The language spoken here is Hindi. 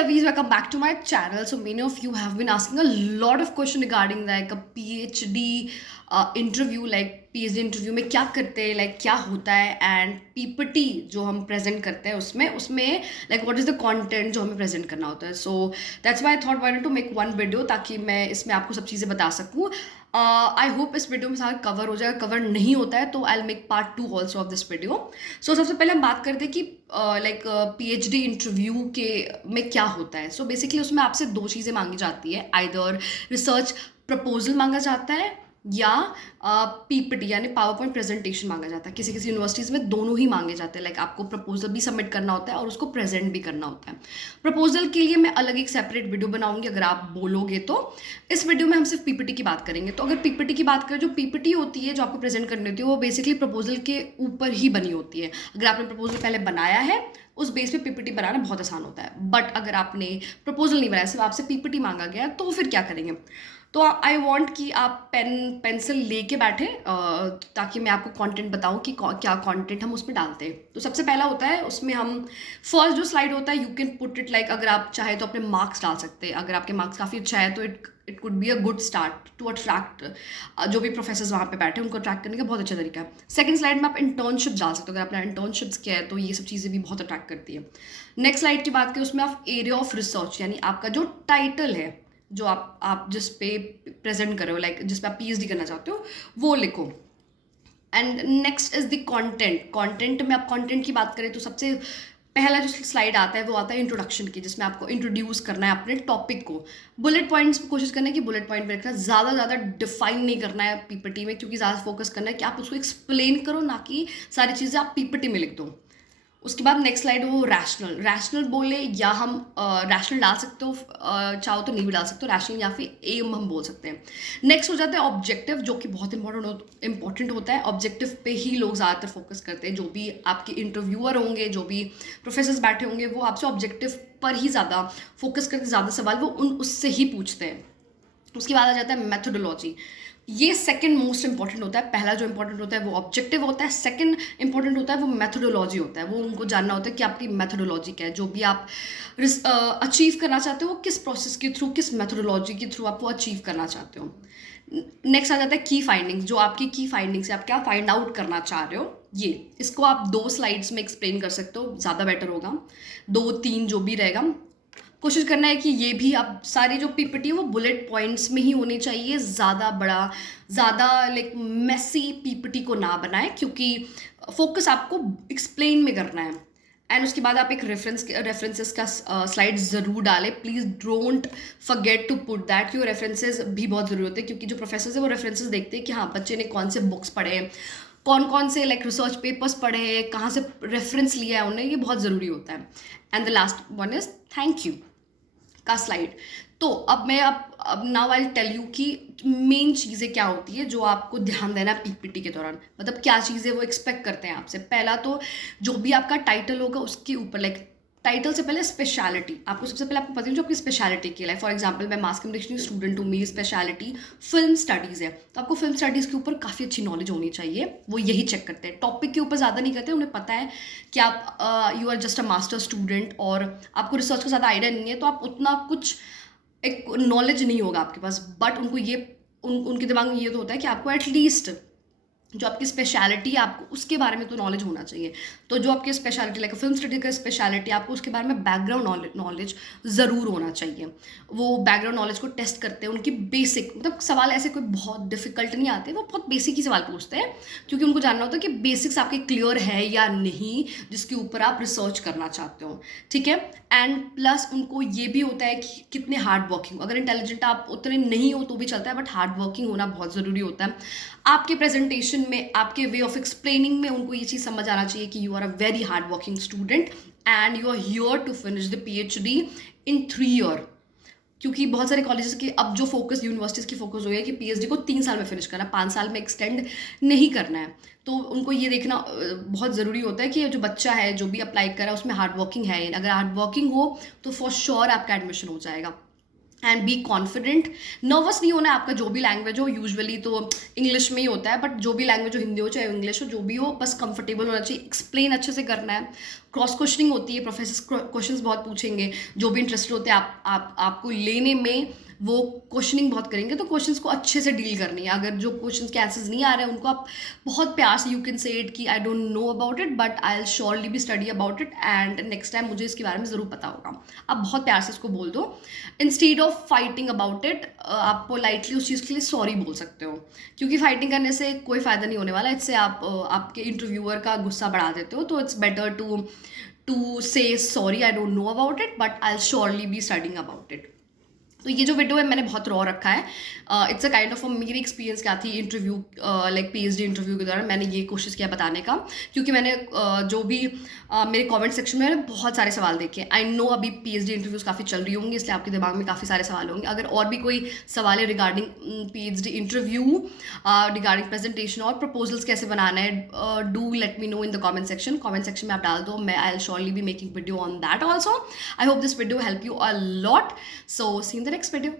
Aviz, welcome back to my channel. So many of you have been asking a lot of questions regarding like a PhD interview, like PhD interview में क्या करते हैं, like क्या होता है, and PPT जो हम present करते हैं उसमें उसमें like what is the content जो हमें present करना होता है. So that's why I thought why not to make one video ताकि मैं इसमें आपको सब चीज़ें बता सकूँ. आई होप इस वीडियो में सारा कवर हो जाएगा. कवर नहीं होता है तो I make part 2 also of this video. So सबसे पहले हम बात करते हैं कि लाइक PhD इंटरव्यू के में क्या होता है. सो बेसिकली उसमें आपसे दो चीज़ें मांगी जाती है. आइदर रिसर्च प्रपोजल मांगा जाता है या PPT यानी पावर पॉइंट प्रेजेंटेशन मांगा जाता है. किसी किसी यूनिवर्सिटीज़ में दोनों ही मांगे जाते हैं. लाइक आपको प्रपोजल भी सबमिट करना होता है और उसको प्रेजेंट भी करना होता है. प्रपोजल के लिए मैं अलग एक सेपरेट वीडियो बनाऊंगी अगर आप बोलोगे तो. इस वीडियो में हम सिर्फ PPT की बात करेंगे. तो अगर PPT की बात करें, जो PPT होती है जो आपको प्रेजेंट करनी होती है वो बेसिकली प्रपोजल के ऊपर ही बनी होती है. अगर आपने प्रपोजल पहले बनाया है उस बेस पे PPT बनाना बहुत आसान होता है. बट अगर आपने प्रपोजल नहीं बनाया, सिर्फ आपसे PPT मांगा गया, तो फिर क्या करेंगे. तो आई वॉन्ट कि आप पेंसिल लेके बैठे ताकि मैं आपको कंटेंट बताऊं कि क्या कंटेंट हम उसमें डालते हैं. तो सबसे पहला होता है उसमें हम फर्स्ट जो स्लाइड होता है you can put it like अगर आप चाहे तो अपने मार्क्स डाल सकते हैं. अगर आपके मार्क्स काफ़ी अच्छा है तो it could be a good start to attract जो भी प्रोफेसर्स वहाँ पे बैठे हैं उनको अट्रैक्ट करने का बहुत अच्छा तरीका है. सेकंड स्लाइड में आप इंटर्नशिप डाल सकते हो. अगर आपने इंटर्नशिप्स किया है तो ये सब चीज़ें भी बहुत अट्रैक्ट करती है. नेक्स्ट स्लाइड की बात करें उसमें आप एरिया ऑफ रिसर्च यानी आपका जो टाइटल है जो आप जिस पे प्रेजेंट कर रहे हो, लाइक जिस पे आप PhD करना चाहते हो वो लिखो. And next is the content. Content में आप कंटेंट की बात करें तो सबसे पहला जो स्लाइड आता है वो आता है इंट्रोडक्शन की, जिसमें आपको इंट्रोड्यूस करना है अपने टॉपिक को. बुलेट पॉइंट्स पे कोशिश करना है कि बुलेट पॉइंट पे रखना, ज़्यादा डिफाइन नहीं करना है PPT में, क्योंकि ज़्यादा फोकस करना है कि आप उसको एक्सप्लेन करो, ना कि सारी चीज़ें आप PPT में लिख दो. उसके बाद नेक्स्ट स्लाइड वो रैशनल बोले या हम रैशनल डाल सकते हो, चाहो तो नहीं भी डाल सकते हो रैशनल, या फिर एम हम बोल सकते हैं. नेक्स्ट हो जाता है ऑब्जेक्टिव, जो कि बहुत इंपॉर्टेंट होता है. ऑब्जेक्टिव पे ही लोग ज़्यादातर फोकस करते हैं. जो भी आपके इंटरव्यूअर होंगे, जो भी प्रोफेसर्स बैठे होंगे, वो आपसे ऑब्जेक्टिव पर ही ज़्यादा फोकस करते, ज़्यादा सवाल वो उससे ही पूछते हैं. उसके बाद आ जाता है मेथोडोलॉजी. ये सेकंड मोस्ट इंपॉर्टेंट होता है. पहला जो इंपॉर्टेंट होता है वो ऑब्जेक्टिव होता है. सेकंड इंपॉर्टेंट होता है वो मेथोडोलॉजी होता है. वो उनको जानना होता है कि आपकी मेथोडोलॉजी क्या है. जो भी आप अचीव करना चाहते हो वो किस प्रोसेस के थ्रू, किस मेथोडोलॉजी के थ्रू आप वो अचीव करना चाहते हो. नेक्स्ट आ जाता है की फाइंडिंग्स. जो आपकी की फाइंडिंग्स है, आप क्या फाइंड आउट करना चाह रहे हो, ये इसको आप 2 स्लाइड्स में एक्सप्लेन कर सकते हो, ज़्यादा बेटर होगा. 2-3 जो भी रहेगा, कोशिश करना है कि ये भी आप सारी जो PPT है वो बुलेट पॉइंट्स में ही होनी चाहिए. ज़्यादा लाइक मेसी PPT को ना बनाए, क्योंकि फोकस आपको एक्सप्लेन में करना है. एंड उसके बाद आप एक रेफरेंसेस का स्लाइड ज़रूर डालें. Please don't forget to put that. क्यों रेफरेंसेस भी बहुत ज़रूरी होते हैं, क्योंकि जो प्रोफेसर्स है वो रेफरेंसेस देखते हैं कि हाँ बच्चे ने कौन से बुक्स पढ़े हैं, कौन से लाइक रिसर्च पेपर्स पढ़े हैं, कहाँ से रेफरेंस लिया है उन्हें, ये बहुत ज़रूरी होता है. And the last one is thank you का स्लाइड. तो अब मैं अब नाउ आई टेल यू कि मेन चीज़ें क्या होती है जो आपको ध्यान देना है PPT के दौरान. मतलब क्या चीज़ें वो एक्सपेक्ट करते हैं आपसे. पहला तो जो भी आपका टाइटल होगा उसके ऊपर, लाइक टाइटल से पहले स्पेशलिटी. आपको सबसे पहले आपको पता है जो आपकी स्पेशलिटी की, लाइक फॉर एग्जांपल मैं मास कम्युनिकेशन स्टूडेंट हूँ, मेरी स्पेशलिटी फिल्म स्टडीज़ है, तो आपको फिल्म स्टडीज़ के ऊपर काफ़ी अच्छी नॉलेज होनी चाहिए. वो यही चेक करते हैं. टॉपिक के ऊपर ज़्यादा नहीं करते. उन्हें पता है कि आप you are just a master student और आपको रिसर्च का ज़्यादा आइडिया नहीं है, तो आप उतना कुछ एक नॉलेज नहीं होगा आपके पास. बट उनको ये उनके दिमाग में ये तो होता है कि आपको एटलीस्ट जो आपकी स्पेशलिटी है आपको उसके बारे में तो नॉलेज होना चाहिए. तो जो आपकी स्पेशलिटी लाइक फिल्म स्टडी का स्पेशलिटी, आपको उसके बारे में बैकग्राउंड नॉलेज ज़रूर होना चाहिए. वो बैकग्राउंड नॉलेज को टेस्ट करते हैं. उनकी बेसिक मतलब सवाल ऐसे कोई बहुत डिफिकल्ट नहीं आते, वो बहुत बेसिक ही सवाल पूछते हैं, क्योंकि उनको जानना होता है कि बेसिक्स आपके क्लियर है या नहीं जिसके ऊपर आप रिसर्च करना चाहते हो. ठीक है. एंड प्लस उनको ये भी होता है कि कितने हार्ड वर्किंग. अगर इंटेलिजेंट आप उतने नहीं हो तो भी चलता है, बट हार्ड वर्किंग होना बहुत ज़रूरी होता है. आपके प्रेजेंटेशन में, आपके वे ऑफ एक्सप्लेनिंग में उनको ये चीज़ समझ आना चाहिए कि you are a very hard working student and you are here to finish the PhD इन 3 ईयर. क्योंकि बहुत सारे कॉलेजेस की अब जो फोकस, यूनिवर्सिटीज़ की फोकस हो गया है कि PhD को 3 साल में फिनिश करना है, 5 साल में एक्सटेंड नहीं करना है. तो उनको ये देखना बहुत ज़रूरी होता है कि जो बच्चा है जो भी अप्लाई कर रहा है उसमें हार्ड वर्किंग है. अगर हार्ड वर्किंग हो तो फॉर श्योर आपका एडमिशन हो जाएगा. And be confident. नर्वस नहीं होना है, आपका जो भी लैंग्वेज हो, यूजुअली तो इंग्लिश में ही होता है, बट जो भी लैंग्वेज हो, हिंदी हो चाहे इंग्लिश हो, जो भी हो, बस कंफर्टेबल होना चाहिए, एक्सप्लेन अच्छे से करना है। क्रॉस क्वेश्चनिंग होती है, प्रोफेसर क्वेश्चंस बहुत पूछेंगे, जो भी इंटरेस्टेड होते हैं आपको लेने में, वो क्वेश्चनिंग बहुत करेंगे, तो क्वेश्चंस को अच्छे से डील करनी है। अगर जो क्वेश्चंस के आंसर्स नहीं आ रहे हैं, उनको आप बहुत प्यार से, यू कैन से इट कि I don't know about it, but I will surely B study about it, and next time मुझे इसके बारे में ज़रूर पता होगा। आप बहुत प्यार से इसको बोल दो, instead of fighting about it. आप पोलाइटली उस चीज़ के लिए सॉरी बोल सकते हो, क्योंकि फाइटिंग करने से कोई फ़ायदा नहीं होने वाला। इससे आप आपके इंटरव्यूअर का गुस्सा बढ़ा देते हो। तो इट्स बेटर टू से sorry, I don't know about it, but I will surely be studying about it. तो ये जो वीडियो है मैंने बहुत रॉ रखा है। इट्स अ काइंड ऑफ मेरी एक्सपीरियंस क्या थी इंटरव्यू, लाइक पीएचडी इंटरव्यू के दौरान मैंने ये कोशिश किया बताने का, क्योंकि मैंने जो भी मेरे कमेंट सेक्शन में मैंने बहुत सारे सवाल देखे। आई नो अभी पीएचडी इंटरव्यूज़ काफ़ी चल रही होंगी, इसलिए आपके दिमाग में काफ़ी सारे सवाल होंगे। अगर और भी कोई सवाल है regarding PhD interview, regarding presentation और प्रपोजल्स कैसे बनाना है, do let me know in the comment section. Comment section में आप डाल दो, मैं I will surely be making video on that also. I hope this video help you a lot. So see in the next video.